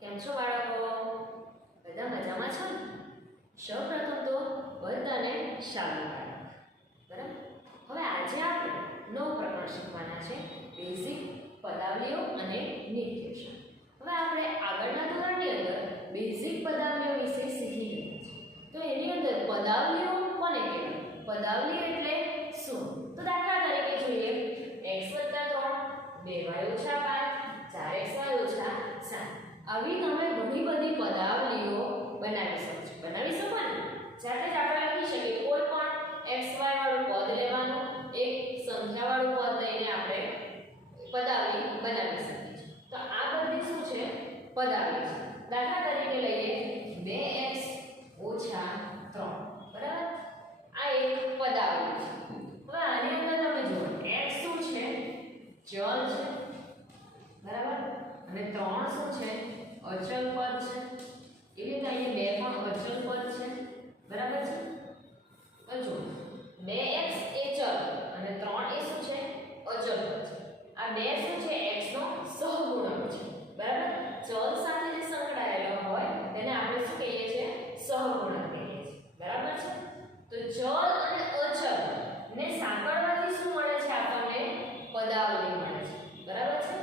કેમ છો બાળકો? બધા મજામાં છો ને? સૌપ્રથમ તો બધાને શાળા બરાબર. હવે આજે આપણે નવું પ્રકરણ શીખવાના છે, બેઝિક પદાવલીઓ અને નિર્દેશન. હવે આપણે આગળના ધોરણની અંદર બેઝિક પદાવલીઓ વિશે શીખી ગયા છે. તો એની અંદર પદાવલીઓ કોને કહેવાય? પદાવલી એટલે શું? તો દાખલા તરીકે જોઈએ x + 3 2y - 5 4xy - 7. આવી તમે ઘણી બધી પદાવલીઓ બનાવી શકો છો. બનાવી શકો ને? જાતે જ આપણે લખી શકીએ. કોઈ પણ xy વાળું પદ લેવાનું, એક સંખ્યાવાળું પદ લઈને આપણે પદાવલી બનાવી શકીએ છીએ. તો આ બધી શું છે? પદાવલી છે. દાખલા તરીકે લઈએ 2x - 3 બરાબર. આ એક પદાવલી છે. હવે આની અંદર તમે જુઓ x શું છે? ચલ છે બરાબર, અને 3 શું છે? અચલ પદ છે. એવી રીતે અહીંયા 2 પણ અચલ પદ છે બરાબર છે. તો જો 2x એ ચલ અને 3 એ શું છે? અચલ પદ છે. આ 2 શું છે? x નો સહગુણક છે બરાબર. ચલ સાથે જે સંકળાયેલો હોય તેને આપણે શું કહીએ છીએ? સહગુણક કહીએ છીએ બરાબર છે. તો ચલ અને અચલ ને સાંકળવાથી શું મળે છે? આપણને પદાવલી મળે છે બરાબર છે.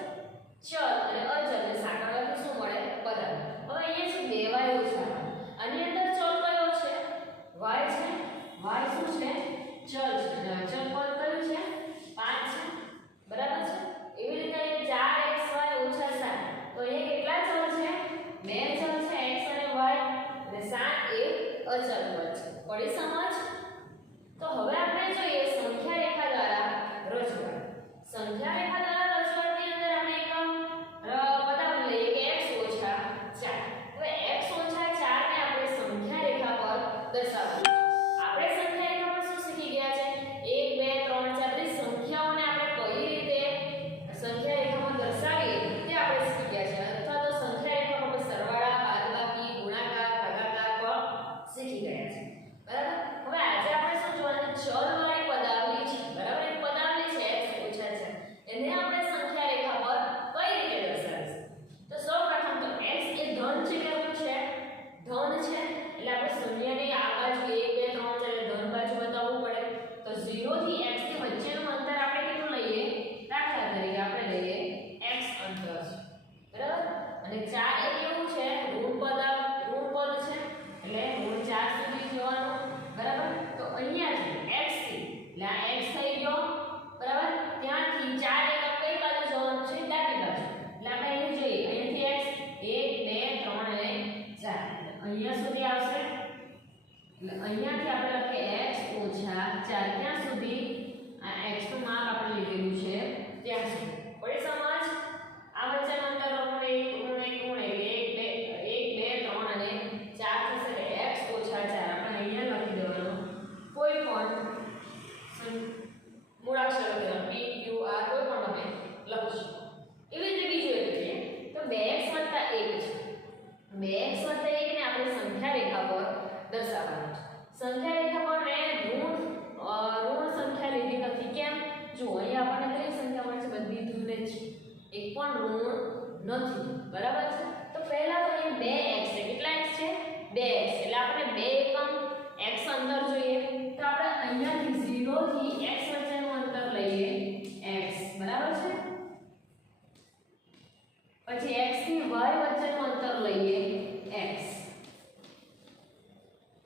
ચલ અને અચલ ને સાંકળવાથી શું મળે? પદાવલી. હવે અહીંયા છે 2y - 5. આની અંદર ચલ કયો છે? y છે. y શું છે? ચલ છે. અને અચલ પદ કયું છે? 5 છે બરાબર છે. એવી રીતે 4xy - 7. તો અહીંયા કેટલા ચલ છે? 2 ચલ છે x અને y, અને 7 એ અચલ પદ છે. પડી સમજ? તો હવે આપણે જોઈએ સંખ્યા રેખા દ્વારા રજૂઆત. સંખ્યા રેખા દ્વારા રજૂઆતની અંદર આપણે એક પદાવલી લઈએ કે x - 4. હવે x - 4 ને આપણે સંખ્યા રેખા પર દર્શાવવું છે. આપણે સંખ્યા રેખા પર શું શીખી ગયા છે? 1 2 3 4 બધી સંખ્યાઓને આપણે કઈ રીતે સંખ્યા રેખામાં દર્શાવીએ તે આપણે શીખી ગયા છે. અથવા તો સંખ્યા રેખા પર સરવાળા, બાદબાકી, ગુણાકાર, ભાગાકાર પણ શીખી ગયા છે બરાબર. હવે આજે આપણે શું જોવાનું? ચલવાળી પદાવલી છે બરાબર. એક પદાવલી છે x - 4. એને આપણે સંખ્યા રેખા પર કઈ રીતે દર્શાવીશું? તો સૌપ્રથમ તો x એ ધન છે કે ઋણ છે? ધન છે. એટલે આપણે શૂન્યની આ બાજુ 1 2 3 4 ધન બાજુ બતાવવું પડે. તો 0 થી x ની વચ્ચેનું અંતર આપણે કેટલું લઈએ? દાખલા તરીકે આપણે લઈએ x અંતર છે બરાબર. અને 4 એ કેવું છે? ઋણ પદ છે. એટલે ઋણ 4 સુધી જવાનું બરાબર. તો અહીંયાથી x થી એટલે આ x થઈ ગયો બરાબર. ત્યાંથી 4 એકમ કઈ બાજુ જવાનું છે? ડાબી બાજુ. એટલે આપણે અહીં જોઈએ અહીંયાથી x 1 2 3 અને 4 અહીંયા સુધી આવશે. એટલે અહીંયાથી આપણે લખીએ x - 4 ત્યાં સુધી. આ x નું માપ આપણે લીધેલું છે ત્યાં સુધી. પડી સમજ? આ વચ્ચેનું અંતર ઋણ 1 2 3 અને 4 થશે. x - 4 આપણે અહીંયા લખી દેવાનું. કોઈ પણ મૂળાક્ષર લખી દેવાનું, p q r કોઈ પણ તમે લખી શકો. એવી રીતે બીજું એક છે તો 2x + 1 છે. 2x + 1 ને આપણે સંખ્યા રેખા પર દર્શાવવાનું છે. સંખ્યા રેખા પર મેં ઋણ સંખ્યા લીધી નથી. કેમ? જો અહીંયા આપણને કઈ સંખ્યા મળે છે? બધી ધન જ છે, એક પણ ઋણ નથી બરાબર છે. તો પહેલા તો અહીં 2x છે. કેટલા x છે? 2x. એટલે આપણે 2 એકમ x અંતર જોઈએ. તો આપણે અહીંયાથી 0 થી x વચ્ચેનું અંતર લઈએ x બરાબર છે. પછી x થી y વચ્ચેનું અંતર લઈએ x.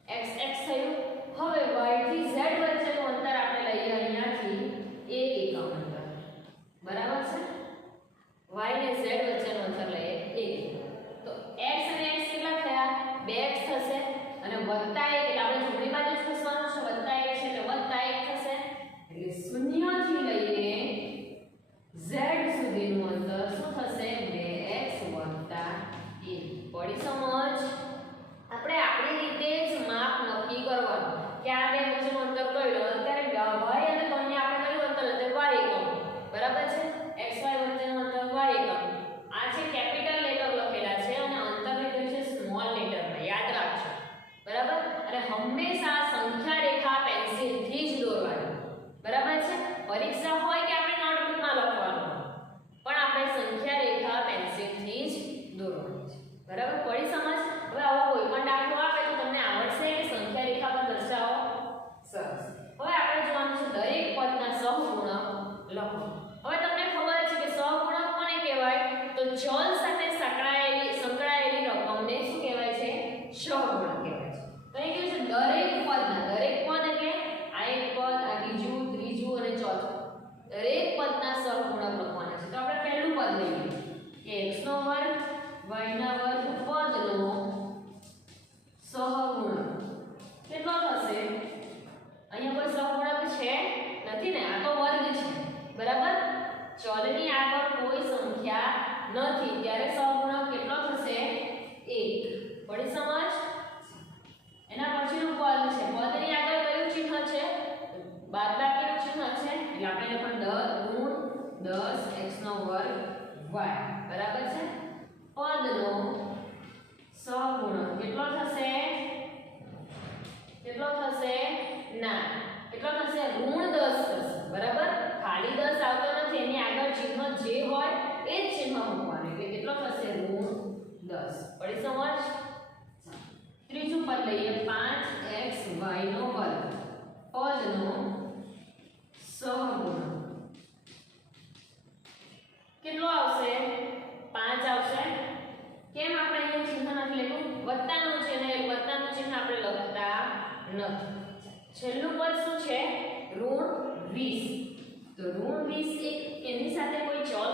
x થયું. હવે y થી z વચ્ચેનું અંતર આપણે લઈએ અહીંયાથી 1 એકમ અંતર બરાબર છે. y ને z વચ્ચેનું અંતર લઈએ 1 એકમ. તો x અને x કેટલા થયા? 2x થશે. અને વત્તા 1 એટલે આપણે જમણી બાજુ ખસવાનું છે. વત્તા 1 છે એટલે વત્તા 1 થશે. એટલે 0 થી લઈને z સુધીનું અંતર શું થશે? 2x + 1. પડી સમજ? આપણે આપણી રીતે જ માપ નક્કી કરવાનું કે આ બે વચ્ચેનું અંતર કયું. અત્યારે y અને 3 ને આપણે કયું અંતર લીધું? y એકમ બરાબર છે. x y વચ્ચેનું અંતર y એકમ. આ છે કેપિટલ લેટર લખેલા છે અને અંતર લીધું છે સ્મોલ લેટરમાં. યાદ રાખજો બરાબર. અને હંમેશા સંખ્યા રેખા પેન્સિલથી જ દોરવાની બરાબર છે. પરીક્ષા હોય કે આપણે નોટબુકમાં લખવાનું, પણ આપણે સંખ્યા રેખા પેન્સિલથી જ દોરવાની છે. સંખ્યા નથી ત્યારે સહગુણક કેટલો થશે 1 પડી સમજ એના પછીનું પદ છે પદની આગળ કયું ચિહ્ન છે બાદબાકીનું ચિહ્ન છે એટલે આપણે પણ 10 x² y બરાબર છે પદનો સહગુણક કેટલો થશે ના કેટલો થશે ઋણ 10 થશે બરાબર ખાલી 10 આવતો નથી એની આગળ ચિહ્ન જે હોય એ જ ચિહ્ન મૂકવાનું એટલે કેટલો થશે ઋણ 10 પડી સમજ ત્રીજું પદ લઈએ 5xy નો વર્ગ પદનો સહગુણક કેટલો આવશે 5 આવશે કેમ આપણે અહીંયા ચિહ્ન નથી લખ્યું વત્તાનું છે ને વત્તાનું ચિહ્ન આપણે લખતા નથી છેલ્લું પદ શું છે ઋણ 20 તો ઋણ 20 એક એની સાથે કોઈ ચલ